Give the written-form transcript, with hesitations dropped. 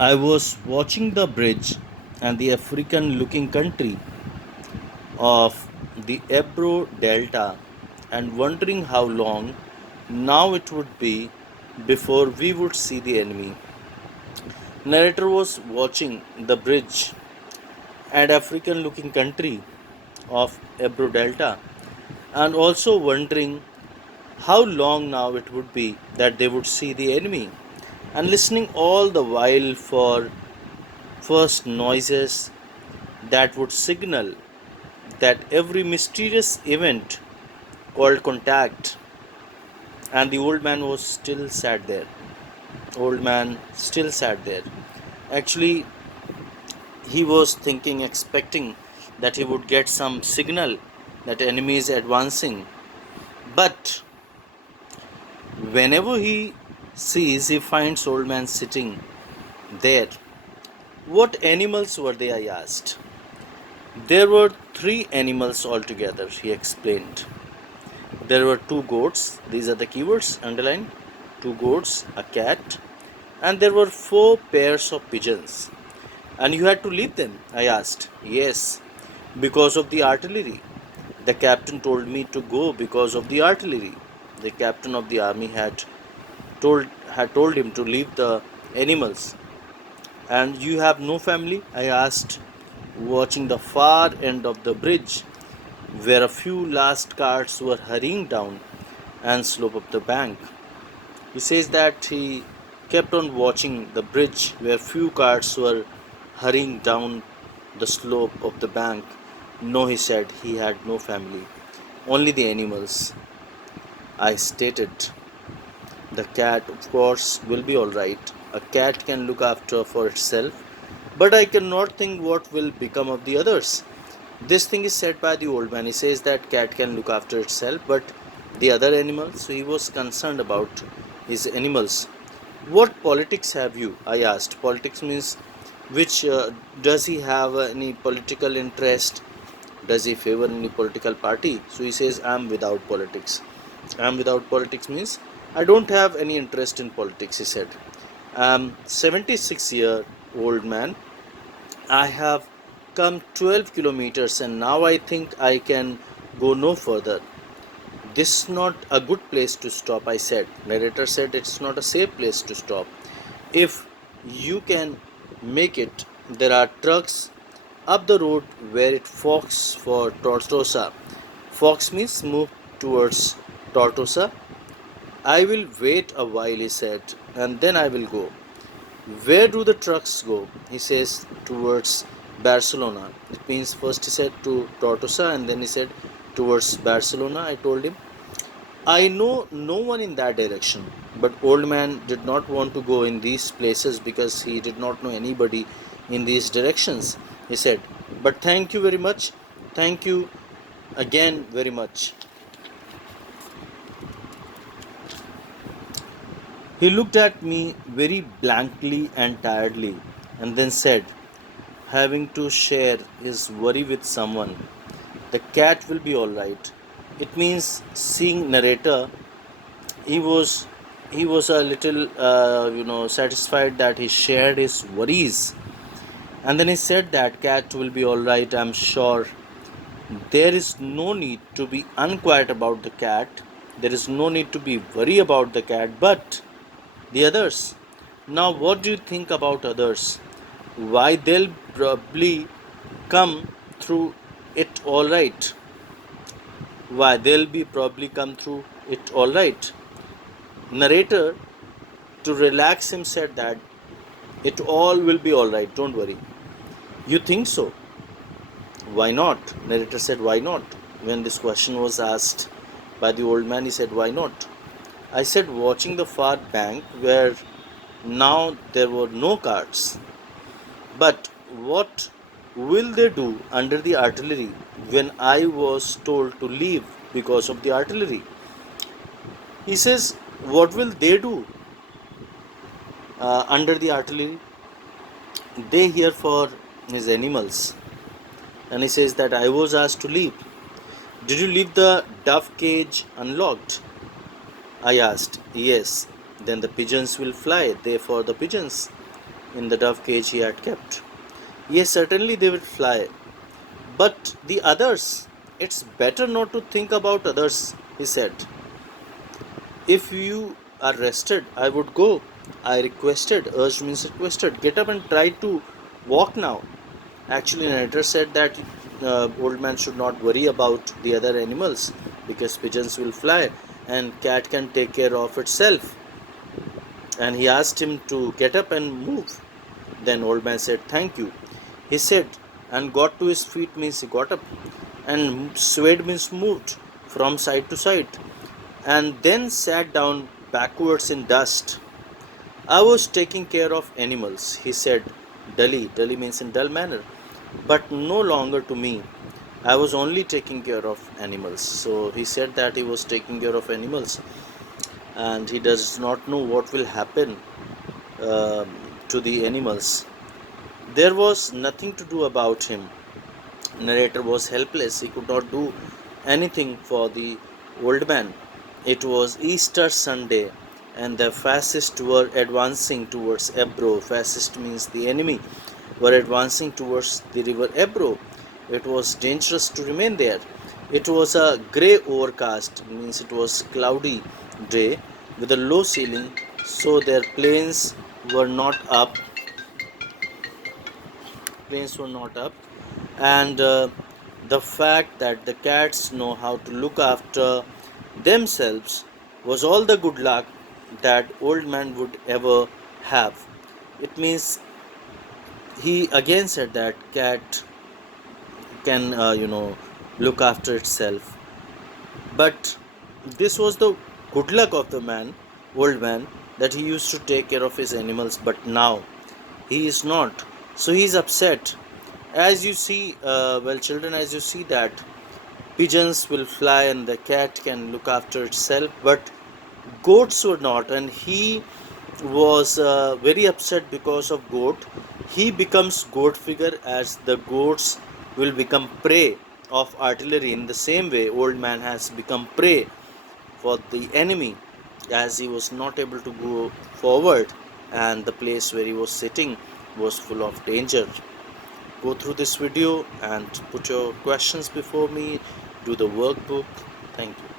I was watching the bridge and the African looking country of the Ebro Delta and wondering how long now it would be before we would see the enemy. Narrator was watching the bridge and African looking country of Ebro Delta and also wondering how long now it would be that they would see the enemy and listening all the while for first noises that would signal that every mysterious event called contact. And the old man was still sat there. Old man still sat there. Actually, he was thinking, expecting that he would get some signal that enemy is advancing. But whenever he finds old man sitting there. What animals were they? I asked. There were three animals altogether, he explained. There were two goats, these are the keywords underlined, two goats, a cat, and there were four pairs of pigeons. And you had to leave them? I asked. Yes, because of the artillery. The captain told me to go because of the artillery. The captain of the army had told him to leave the animals. And you have no family? I asked, watching the far end of the bridge where a few last carts were hurrying down and slope up the bank. He says that he kept on watching the bridge where few carts were hurrying down the slope of the bank. No, he said, he had no family, only the animals. I stated, the cat, of course, will be alright. A cat can look after for itself, but I cannot think what will become of the others. This thing is said by the old man. He says that cat can look after itself, but the other animals, so he was concerned about his animals. What politics have you? I asked. Politics means which does he have any political interest? Does he favor any political party? So he says, I am without politics. I am without politics means I don't have any interest in politics, he said. I am 76-year-old man. I have come 12 kilometers and now I think I can go no further. This is not a good place to stop, I said. Narrator said it's not a safe place to stop. If you can make it, there are trucks up the road where it forks for Tortosa. Fox means move towards Tortosa. I will wait a while, he said, and then I will go. Where do the trucks go? He says towards Barcelona. It means first he said to Tortosa and then he said towards Barcelona. I told him, I know no one in that direction. But old man did not want to go in these places because he did not know anybody in these directions. He said, but thank you very much. Thank you again very much. He looked at me very blankly and tiredly and then said, having to share his worry with someone, the cat will be alright. It means seeing narrator, he was he was a little satisfied that he shared his worries. And then he said that cat will be alright, I'm sure. There is no need to be unquiet about the cat. There is no need to be worry about the cat, but the others. Now, what do you think about others? Why they'll probably come through it all right? Why they'll be probably come through it all right? Narrator, to relax him, said that it all will be all right. Don't worry. You think so? Why not? Narrator said, why not? When this question was asked by the old man, he said, why not? I said, watching the far bank where now there were no carts. But what will they do under the artillery when I was told to leave because of the artillery? He says, what will they do under the artillery? They hear for his animals. And he says that I was asked to leave. Did you leave the dove cage unlocked? I asked. Yes. Then the pigeons will fly. They for the pigeons. in the dove cage he had kept. Yes, certainly they will fly. But the others, it's better not to think about others, he said. If you are rested, I would go. I requested, urged means requested, get up and try to walk now. Actually, narrator said that old man should not worry about the other animals because pigeons will fly and cat can take care of itself. And he asked him to get up and move. Then old man said, "Thank you." He said, and got to his feet means he got up, and swayed means moved from side to side, and then sat down backwards in dust. I was taking care of animals, he said dully. Dully means in dull manner, but no longer to me. I was only taking care of animals. So he said that he was taking care of animals, and he does not know what will happen um, to the animals. There was nothing to do about him. Narrator was helpless. He could not do anything for the old man. It was Easter Sunday, and the fascists were advancing towards Ebro. Fascist means the enemy, were advancing towards the river Ebro. It was dangerous to remain there. It was a grey overcast, means it was cloudy day with a low ceiling, so their were not up. Planes were not up, and the fact that the cats know how to look after themselves was all the good luck that old man would ever have. It means he again said that cat can look after itself, but this was the good luck of the man, old man, that he used to take care of his animals, but now he is not. So he is upset. As you see, well, children, as you see that pigeons will fly and the cat can look after itself, but goats were not, and he was very upset because of goat. He becomes goat figure as the goats will become prey of artillery. In the same way, old man has become prey for the enemy, as he was not able to go forward, and the place where he was sitting was full of danger. Go through this video and put your questions before me. Do the workbook. Thank you.